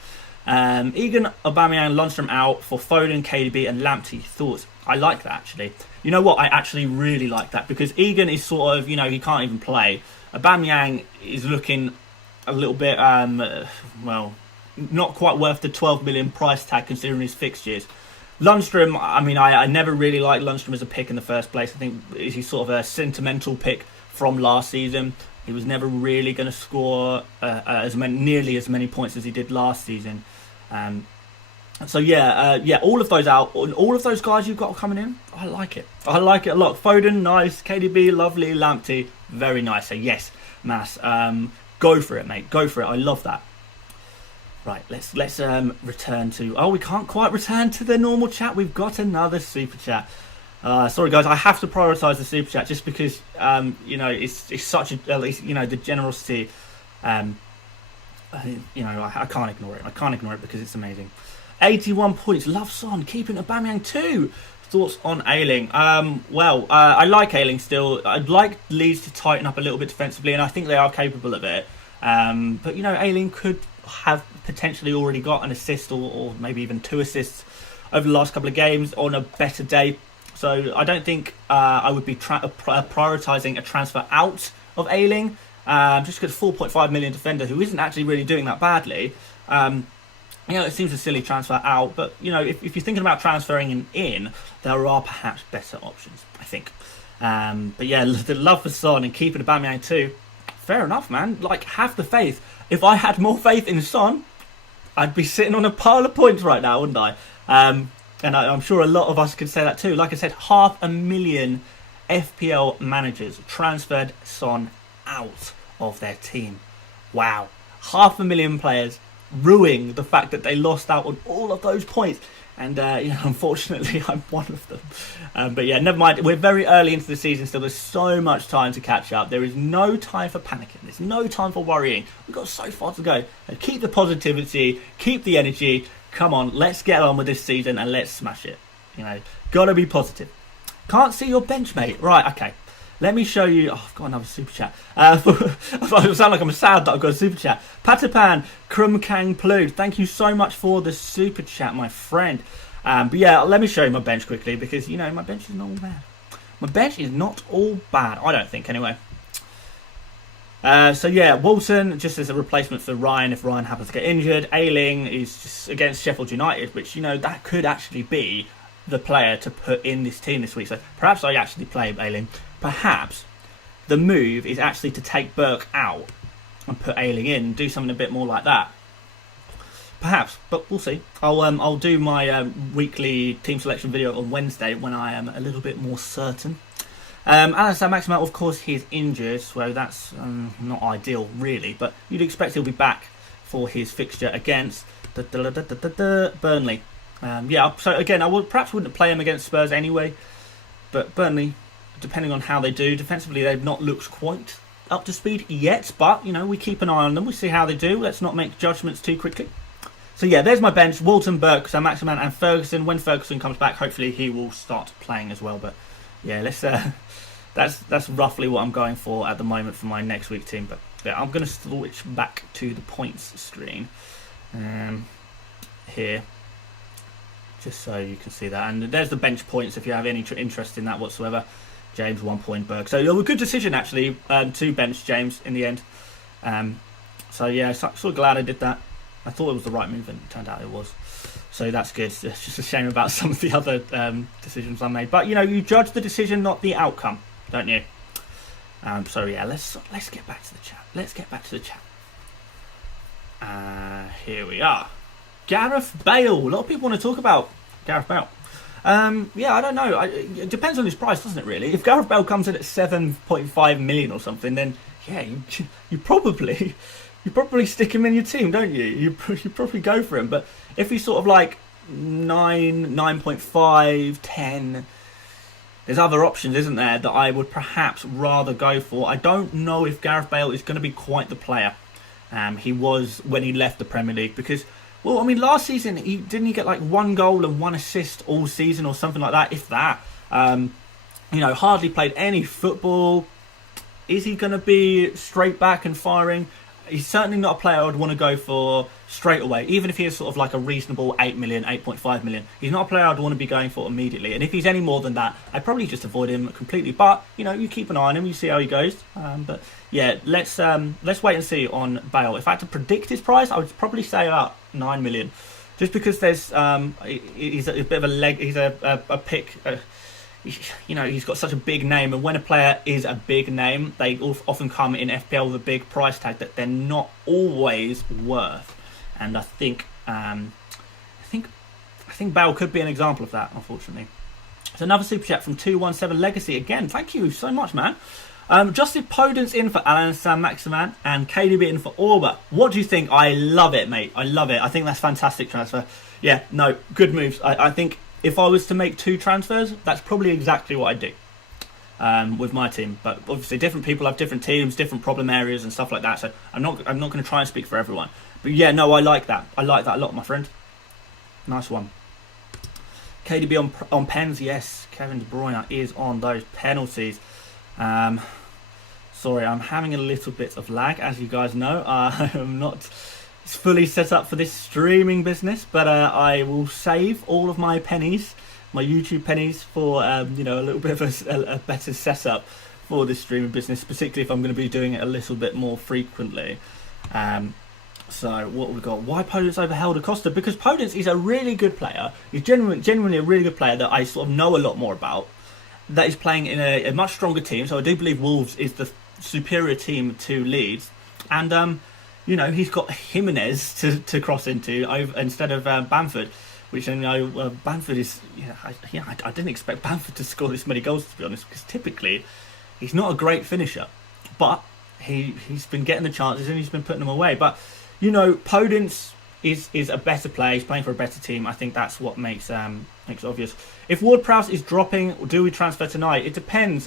Egan, Aubameyang, Lundstram out for Foden, KDB, and Lamptey. Thoughts? I like that, actually. You know what? I actually really like that, because Egan is sort of, you know, he can't even play. Aubameyang is looking a little bit, well, not quite worth the 12 million price tag considering his fixtures. Lundstram, I mean, I never really liked Lundstram as a pick in the first place. I think he's sort of a sentimental pick from last season. He was never really going to score nearly as many points as he did last season. So yeah, all of those out, all of those guys you've got coming in, I like it. I like it a lot. Foden, nice. KDB, lovely. Lamptey, very nice. So yes, Mass, go for it, mate. Go for it. I love that. Right, let's return to. Oh, we can't quite return to the normal chat. We've got another super chat. Sorry guys, I have to prioritise the super chat just because you know it's such a, at least, you know, the generosity. You know, I can't ignore it. I can't ignore it because it's amazing. 81 points. Love Son. Keeping Aubameyang too. Thoughts on Ayling? Well, I like Ayling still. I'd like Leeds to tighten up a little bit defensively, and I think they are capable of it. But you know, Ayling could have potentially already got an assist or maybe even 2 assists over the last couple of games on a better day. So I don't think I would be prioritising a transfer out of Ayling, just because 4.5 million defender who isn't actually really doing that badly. You know, it seems a silly transfer out, but you know, if you're thinking about transferring in, there are perhaps better options, I think. But yeah, the love for Son and keeping Aubameyang too. Fair enough, man. Like, have the faith. If I had more faith in Son, I'd be sitting on a pile of points right now, wouldn't I? And I'm sure a lot of us could say that too. Like I said, 500,000 FPL managers transferred Son out of their team. Wow. 500,000 players ruining the fact that they lost out on all of those points. And, you know, unfortunately, I'm one of them. But yeah, never mind. We're very early into the season still. There's so much time to catch up. There is no time for panicking. There's no time for worrying. We've got so far to go. And keep the positivity. Keep the energy. Come on, let's get on with this season and let's smash it. You know, gotta be positive. Can't see your bench, mate. Right, okay. Let me show you. Oh, I've got another super chat. I sound like I'm sad that I've got a super chat. Patapan Krumkang Plood, thank you so much for the super chat, my friend. But yeah, let me show you my bench quickly because, you know, my bench is not all bad. My bench is not all bad. I don't think, anyway. So yeah, Walton just as a replacement for Ryan if Ryan happens to get injured. Ayling is just against Sheffield United, which, you know, that could actually be the player to put in this team this week. So perhaps I actually play Ayling. Perhaps the move is actually to take Burke out and put Ayling in, do something a bit more like that. Perhaps, but we'll see. I'll do my weekly team selection video on Wednesday when I am a little bit more certain. Alistair Maximal, of course, he's injured, so that's not ideal, really. But you'd expect he'll be back for his fixture against Burnley. Yeah, so again, perhaps wouldn't play him against Spurs anyway. But Burnley, depending on how they do. Defensively, they've not looked quite up to speed yet, but, you know, we keep an eye on them. We see how they do. Let's not make judgments too quickly. So, yeah, there's my bench. Walton, Burke, Saint-Maximin and Ferguson. When Ferguson comes back, hopefully he will start playing as well. But, yeah, let's that's roughly what I'm going for at the moment for my next week team. But, yeah, I'm going to switch back to the points screen here, just so you can see that. And there's the bench points if you have any interest in that whatsoever. James 1 point, Burke. So, a good decision, actually, to bench James in the end. So, yeah, sort of glad I did that. I thought it was the right move, and it turned out it was. So that's good. It's just a shame about some of the other decisions I made. But, you know, you judge the decision, not the outcome, don't you? So, yeah, let's get back to the chat. Let's get back to the chat. Here we are. Gareth Bale. A lot of people want to talk about Gareth Bale. Yeah, I don't know. It depends on his price, doesn't it, really? If Gareth Bale comes in at 7.5 million or something, then, yeah, you probably stick him in your team, don't you? You probably go for him. But if he's sort of like 9.5, 10, there's other options, isn't there, that I would perhaps rather go for. I don't know if Gareth Bale is going to be quite the player he was when he left the Premier League, because, well, I mean, last season, didn't he get like 1 goal and 1 assist all season or something like that, if that. You know, hardly played any football. Is he going to be straight back and firing? He's certainly not a player I would want to go for straight away, even if he is sort of like a reasonable 8 million, 8.5 million. He's not a player I'd want to be going for immediately. And if he's any more than that, I'd probably just avoid him completely. But, you know, you keep an eye on him, you see how he goes. But, yeah, let's wait and see on Bale. If I had to predict his price, I would probably say about 9 million. Just because there's he's a bit of a leg, he's a pick. You know, he's got such a big name, and when a player is a big name, they often come in FPL with a big price tag that they're not always worth. And I think Bale could be an example of that, unfortunately. There's another super chat from 217 Legacy again. Thank you so much, man. Justin Podence in for Alan Saint-Maximin and KDB in for Orba. What do you think? I love it, mate. I love it. I think that's fantastic transfer. Yeah, no, good moves. I think if I was to make 2 transfers, that's probably exactly what I'd do with my team. But obviously, different people have different teams, different problem areas, and stuff like that. So I'm not going to try and speak for everyone. But yeah, no, I like that. I like that a lot, my friend. Nice one. KDB on pens, yes. Kevin De Bruyne is on those penalties. Sorry, I'm having a little bit of lag, as you guys know. I'm not fully set up for this streaming business, but I will save all of my pennies, my YouTube pennies, for you know, a little bit of a better setup for this streaming business, particularly if I'm going to be doing it a little bit more frequently. So what we've got? Why Podence over Helder Costa? Because Podence is a really good player. He's genuinely a really good player that I sort of know a lot more about. That is playing in a much stronger team. So I do believe Wolves is the superior team to Leeds, and you know, he's got Jimenez to cross into instead of Bamford, which, you know, Bamford is. I didn't expect Bamford to score this many goals, to be honest, because typically he's not a great finisher, but he's been getting the chances and he's been putting them away. But, you know, Podence is a better player. He's playing for a better team. I think that's what makes it obvious. If Ward-Prowse is dropping, do we transfer tonight? It depends.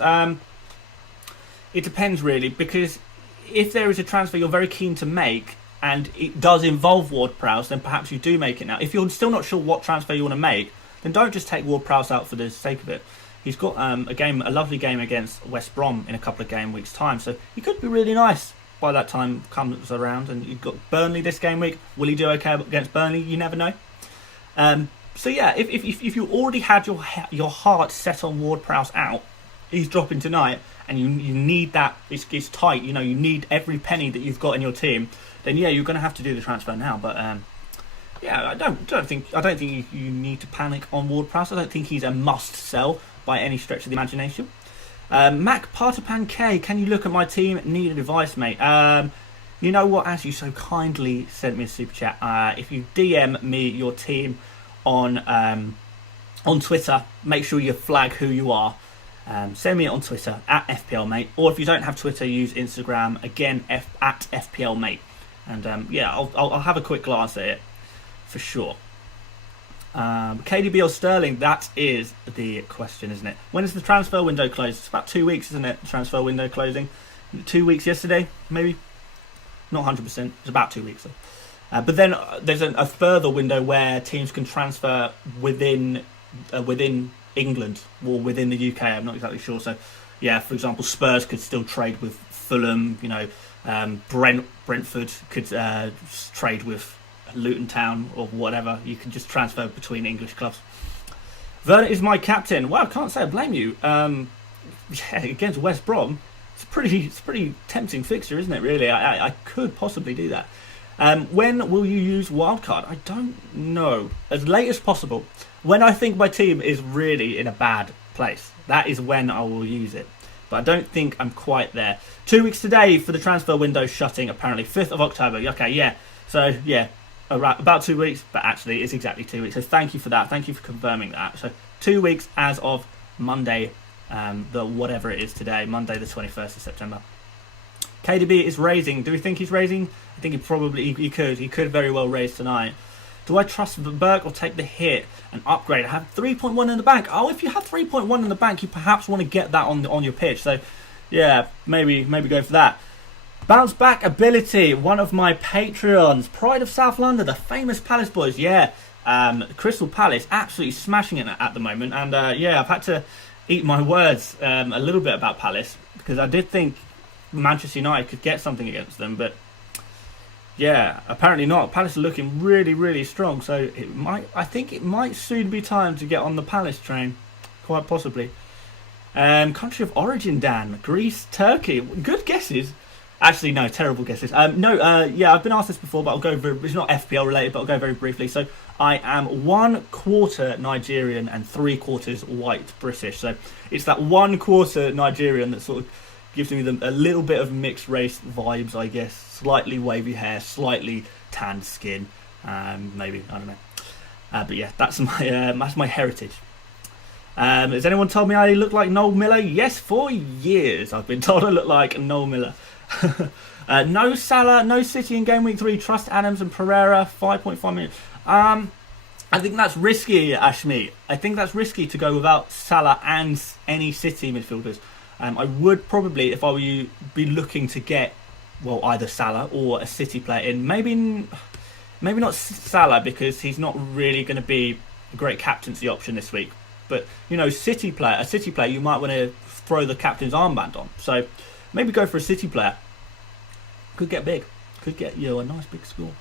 It depends, really, because if there is a transfer you're very keen to make and it does involve Ward-Prowse, then perhaps you do make it now. If you're still not sure what transfer you want to make, then don't just take Ward-Prowse out for the sake of it. He's got a lovely game against West Brom in a couple of game weeks' time, so he could be really nice by that time comes around. And you've got Burnley this game week. Will he do okay against Burnley? You never know. So yeah, if you already had your heart set on Ward-Prowse out, he's dropping tonight, and you need that. It's tight. You know, you need every penny that you've got in your team. Then yeah, you're going to have to do the transfer now. But yeah, I don't think you need to panic on Ward-Prowse. I don't think he's a must sell by any stretch of the imagination. Mac Partapan K, can you look at my team? Need advice, mate. You know what? As you so kindly sent me a super chat, if you DM me your team on Twitter, make sure you flag who you are. Send me it on Twitter at FPL Mate, or if you don't have Twitter, use Instagram again at FPL Mate, and yeah, I'll have a quick glance at it for sure. KDB or Sterling? That is the question, isn't it? When is the transfer window closed? It's about 2 weeks, isn't it? The transfer window closing. 2 weeks yesterday, maybe. Not 100%. It's about 2 weeks. But then there's a further window where teams can transfer within England or within the UK. I'm not exactly sure. So, yeah, for example, Spurs could still trade with Fulham. You know, Brentford could trade with Luton Town or whatever. You can just transfer between English clubs. Werner is my captain. Well, I can't say I blame you. Against West Brom, it's a pretty tempting fixture, isn't it? Really, I could possibly do that. When will you use Wildcard? I don't know. As late as possible. When I think my team is really in a bad place, that is when I will use it. But I don't think I'm quite there. 2 weeks today for the transfer window shutting, apparently. 5th of October. Okay, yeah. So, yeah, about 2 weeks, but actually it's exactly 2 weeks. So thank you for that. Thank you for confirming that. So 2 weeks as of Monday, whatever it is today, Monday the 21st of September. KDB is raising. Do we think he's raising? I think he could. He could very well raise tonight. Do I trust Burke or take the hit and upgrade? I have 3.1 in the bank. Oh, if you have 3.1 in the bank, you perhaps want to get that on your pitch. So, yeah, maybe go for that. Bounce back ability. One of my Patreons, Pride of South London, the famous Palace boys. Yeah, Crystal Palace absolutely smashing it at the moment. And yeah, I've had to eat my words a little bit about Palace because I did think Manchester United could get something against them, but yeah, apparently not. Palace are looking really, really strong, so I think it might soon be time to get on the Palace train, quite possibly. Country of origin, Dan, Greece, Turkey. Good guesses. Actually, no, terrible guesses. Yeah, I've been asked this before, but I'll go very, it's not FPL related, but I'll go very briefly. So I am 1/4 Nigerian and 3/4 white British. So it's that 1/4 Nigerian that sort of gives me a little bit of mixed race vibes, I guess. Slightly wavy hair, slightly tanned skin, maybe, I don't know. But yeah, that's my heritage. Has anyone told me I look like Noel Miller? Yes, for years I've been told I look like Noel Miller. No Salah, no City in Game Week 3. Trust Adams and Pereira, 5.5 minutes. I think that's risky, Ashmi. I think that's risky to go without Salah and any City midfielders. I would probably, if I were you, be looking to get, well, either Salah or a City player in. Maybe not Salah because he's not really going to be a great captaincy option this week. But, you know, a City player, you might want to throw the captain's armband on. So maybe go for a City player. Could get big. Could get, you know, a nice big score.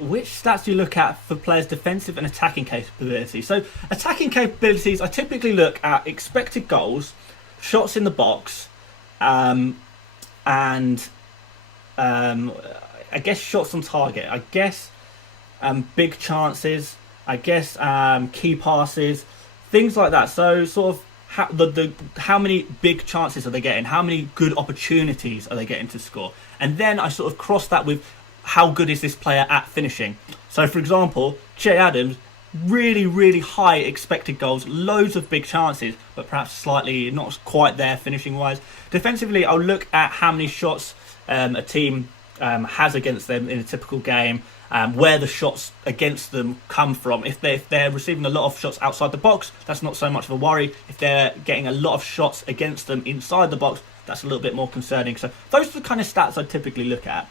Which stats do you look at for players' defensive and attacking capabilities? So attacking capabilities, I typically look at expected goals, shots in the box, and I guess shots on target. I guess big chances. I guess key passes, things like that. So sort of how many big chances are they getting? How many good opportunities are they getting to score? And then I sort of cross that with how good is this player at finishing. So for example, Che Adams, really, really high expected goals, loads of big chances, but perhaps slightly not quite there finishing wise. Defensively, I'll look at how many shots a team has against them in a typical game, where the shots against them come from. If they're receiving a lot of shots outside the box, that's not so much of a worry. If they're getting a lot of shots against them inside the box, that's a little bit more concerning. So those are the kind of stats I typically look at.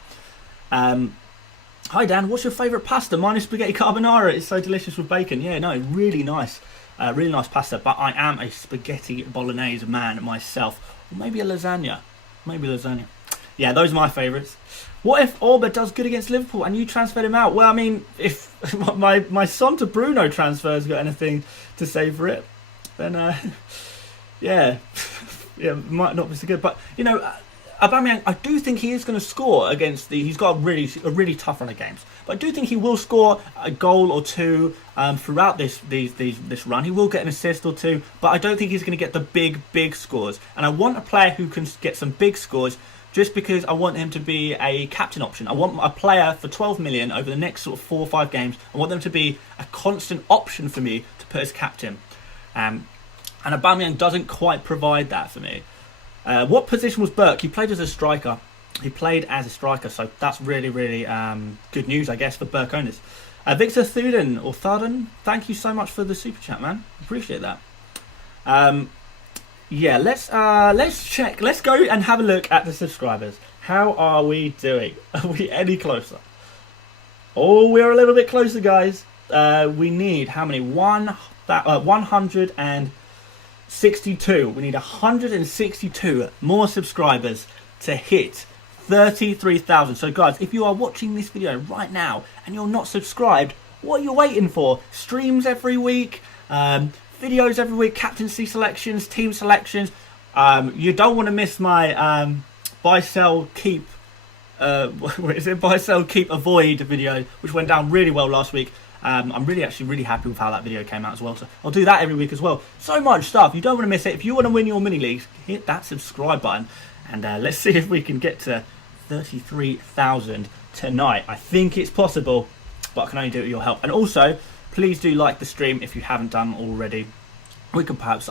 Hi Dan, what's your favourite pasta? Mine is spaghetti carbonara. It's so delicious with bacon. Yeah, no, really nice pasta. But I am a spaghetti bolognese man myself. Or maybe a lasagna. Yeah, those are my favourites. What if Orba does good against Liverpool and you transferred him out? Well, I mean, if my son to Bruno transfer's got anything to say for it, then yeah, might not be so good. But you know, Aubameyang, I do think he is going to score against he's got a really tough run of games. But I do think he will score a goal or two throughout this run. He will get an assist or two, but I don't think he's going to get the big scores. And I want a player who can get some big scores, just because I want him to be a captain option. I want a player for 12 million over the next sort of 4 or 5 games. I want them to be a constant option for me to put as captain. And Aubameyang doesn't quite provide that for me. What position was Burke? He played as a striker. So that's really, really good news, I guess, for Burke owners. Victor Thuden, thank you so much for the super chat, man. Appreciate that. Yeah, let's check. Let's go and have a look at the subscribers. How are we doing? Are we any closer? Oh, we're a little bit closer, guys. We need how many? 162. We need 162 more subscribers to hit 33,000. So, guys, if you are watching this video right now and you're not subscribed, what are you waiting for? Streams every week, videos every week, captaincy selections, team selections. You don't want to miss my buy, sell, keep. What is it? Buy, sell, keep, avoid video, which went down really well last week. I'm really happy with how that video came out as well. So I'll do that every week as well. So much stuff. You don't want to miss it. If you want to win your mini leagues, hit that subscribe button. And let's see if we can get to 33,000 tonight. I think it's possible, but I can only do it with your help. And also, please do like the stream if you haven't done already. We could perhaps,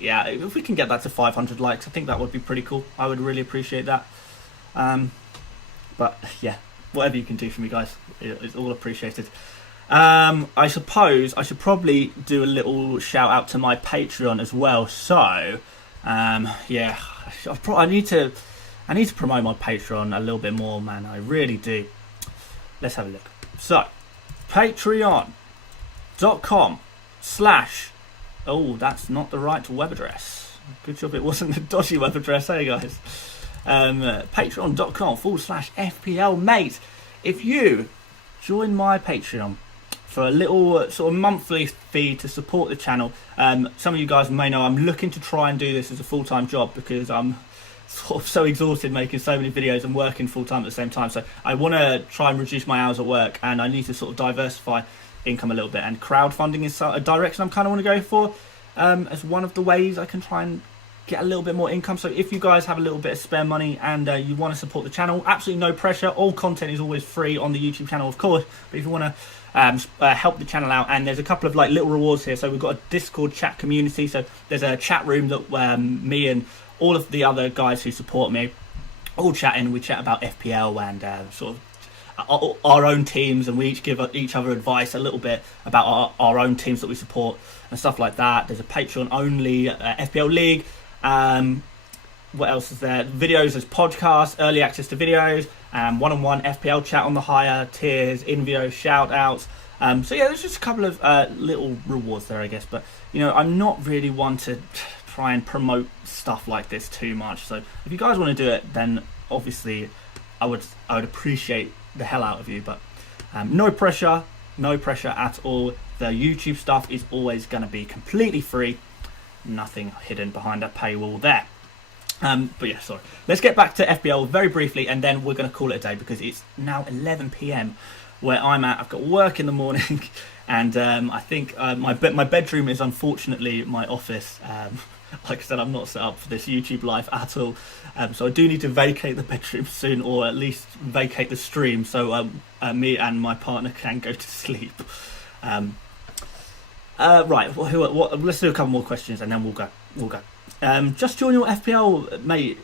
yeah, if we can get that to 500 likes, I think that would be pretty cool. I would really appreciate that. But yeah, whatever you can do for me, guys, it's all appreciated. I suppose I should probably do a little shout out to my Patreon as well. So, yeah, I need to promote my Patreon a little bit more, man. I really do. Let's have a look. So, patreon.com/ oh, that's not the right web address. Good job it wasn't a dodgy web address, hey guys. Patreon.com/FPL mate. If you join my Patreon for a little sort of monthly fee to support the channel, some of you guys may know I'm looking to try and do this as a full-time job because I'm sort of so exhausted making so many videos and working full-time at the same time. So I want to try and reduce my hours at work, and I need to sort of diversify income a little bit, and crowdfunding is a direction I'm kind of want to go for as one of the ways I can try and get a little bit more income. So if you guys have a little bit of spare money and you want to support the channel, absolutely no pressure. All content is always free on the YouTube channel, of course, but if you want to help the channel out, and there's a couple of like little rewards here. So we've got a Discord chat community, so there's a chat room that me and all of the other guys who support me all chat in. We chat about FPL and sort of our own teams, and we each give each other advice a little bit about our own teams that we support and stuff like that. There's a Patreon only FPL League. What else is there? Videos as podcasts, early access to videos, one-on-one FPL chat on the higher tiers, in-video shout-outs. So yeah, there's just a couple of little rewards there, I guess. But, you know, I'm not really one to try and promote stuff like this too much. So if you guys want to do it, then obviously I would appreciate the hell out of you. But no pressure at all. The YouTube stuff is always going to be completely free. Nothing hidden behind a paywall there. But yeah, sorry. Let's get back to FPL very briefly, and then we're going to call it a day because it's now 11 p.m. where I'm at. I've got work in the morning, and I think my bedroom is unfortunately my office. Like I said, I'm not set up for this YouTube life at all, so I do need to vacate the bedroom soon, or at least vacate the stream, so me and my partner can go to sleep. Right, let's do a couple more questions and then we'll go. Just join your FPL, mate.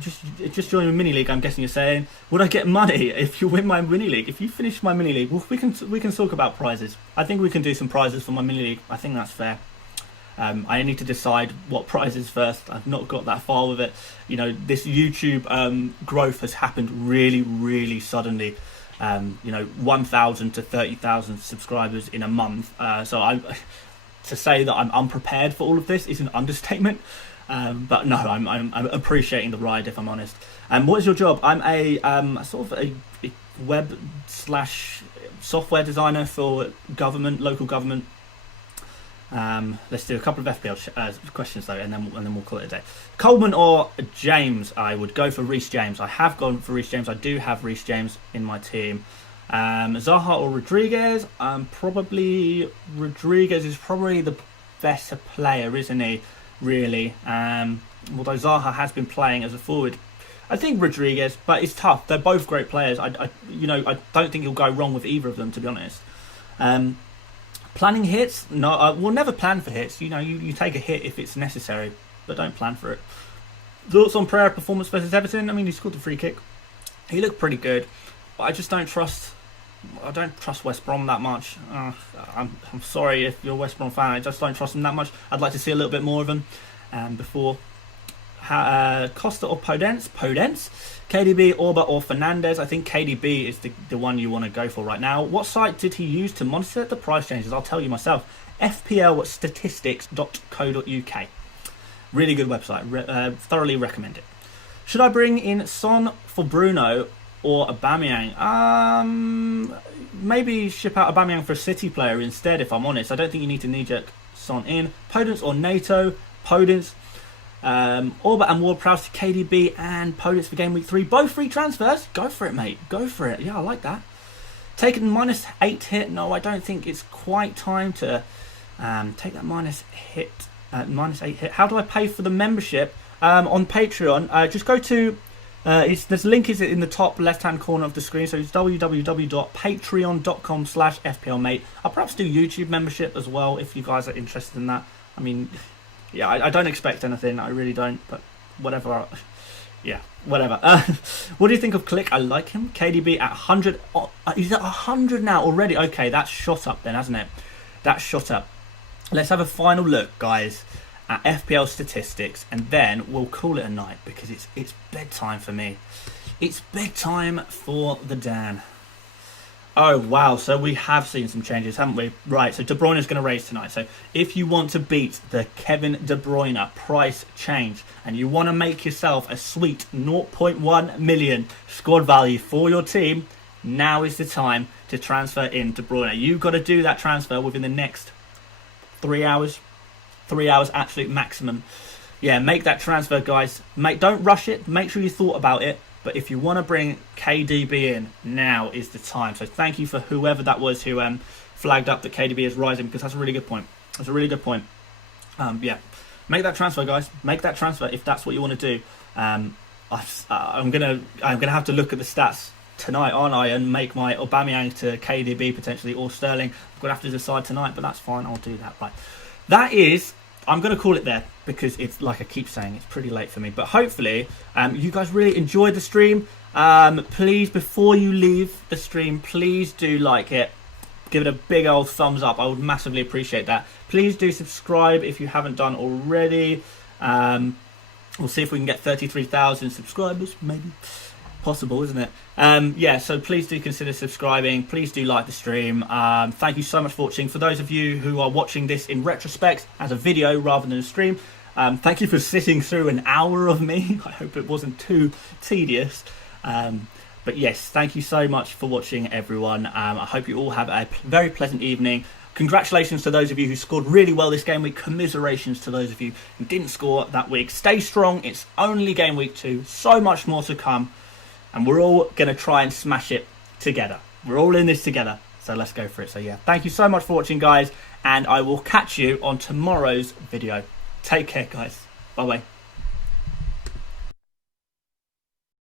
Just join your mini league. I'm guessing you're saying, would I get money if you win my mini league? If you finish my mini league, well, we can talk about prizes. I think we can do some prizes for my mini league. I think that's fair. I need to decide what prizes first. I've not got that far with it. You know, this YouTube growth has happened really, really suddenly. 1,000 to 30,000 subscribers in a month. So to say that I'm unprepared for all of this is an understatement. But no, I'm appreciating the ride, if I'm honest. What is your job? I'm a sort of a web / software designer for local government. Let's do a couple of FPL questions though, and then we'll call it a day. Coleman or James? I would go for Reece James. I have gone for Reece James. I do have Reece James in my team. Zaha or Rodriguez? Probably Rodriguez is probably the better player, isn't he? Really. Although Zaha has been playing as a forward. I think Rodriguez, but it's tough. They're both great players. I don't think you'll go wrong with either of them, to be honest. Planning hits? No, we'll never plan for hits. You take a hit if it's necessary, but don't plan for it. Thoughts on Pereira performance versus Everton? I mean, he scored the free kick. He looked pretty good, but I just don't trust I don't trust West Brom that much. I'm sorry if you're a West Brom fan. I just don't trust them that much. I'd like to see a little bit more of them before. Costa or Podence? KDB, Orba or Fernandez? I think KDB is the one you want to go for right now. What site did he use to monitor the price changes? I'll tell you myself. FPL Statistics.co.uk. Really good website. Thoroughly recommend it. Should I bring in Son for Bruno or Aubameyang? Maybe ship out Aubameyang for a City player instead, if I'm honest. I don't think you need to knee-jerk Son in. Podence or NATO? Podence. Orba and Ward-Prowse to KDB and Podence for Game Week 3. Both free transfers. Go for it, mate. Go for it. Yeah, I like that. Taking -8 hit. No, I don't think it's quite time to take that -8 hit. How do I pay for the membership? On Patreon, just go to this link is in the top left hand corner of the screen, so it's www.patreon.com/FPLmate. I'll perhaps do YouTube membership as well if you guys are interested in that. I mean, yeah, I don't expect anything, I really don't, but whatever. Whatever. What do you think of Click? I like him. KDB at 100. He's at 100 now already. Okay, that's shot up then, hasn't it? That's shot up. Let's have a final look, guys, at FPL Statistics, and then we'll call it a night because it's bedtime for me. It's bedtime for the Dan. Oh, wow. So we have seen some changes, haven't we? Right, so De Bruyne is going to raise tonight. So if you want to beat the Kevin De Bruyne price change and you want to make yourself a sweet 0.1 million squad value for your team, now is the time to transfer in De Bruyne. You've got to do that transfer within the next 3 hours. 3 hours, absolute maximum. Yeah, make that transfer, guys. Don't rush it. Make sure you thought about it. But if you want to bring KDB in, now is the time. So thank you for whoever that was who flagged up that KDB is rising, because that's a really good point. That's a really good point. Yeah, make that transfer, guys. Make that transfer if that's what you want to do. I'm gonna have to look at the stats tonight, aren't I, and make my Aubameyang to KDB potentially, or Sterling. I'm gonna have to decide tonight, but that's fine. I'll do that. Right. That is. I'm going to call it there because it's, like I keep saying, it's pretty late for me. But hopefully you guys really enjoyed the stream. Please, before you leave the stream, please do like it. Give it a big old thumbs up. I would massively appreciate that. Please do subscribe if you haven't done already. We'll see if we can get 33,000 subscribers, maybe. Possible, isn't it? Yeah, so please do consider subscribing. Please do like the stream. Thank you so much for watching. For those of you who are watching this in retrospect as a video rather than a stream, thank you for sitting through an hour of me. I hope it wasn't too tedious. But yes, thank you so much for watching, everyone. I hope you all have a very pleasant evening. Congratulations to those of you who scored really well this game week. Commiserations to those of you who didn't score that week. Stay strong. It's only game week 2. So much more to come. And we're all going to try and smash it together. We're all in this together. So let's go for it. So yeah, thank you so much for watching, guys. And I will catch you on tomorrow's video. Take care, guys. Bye-bye.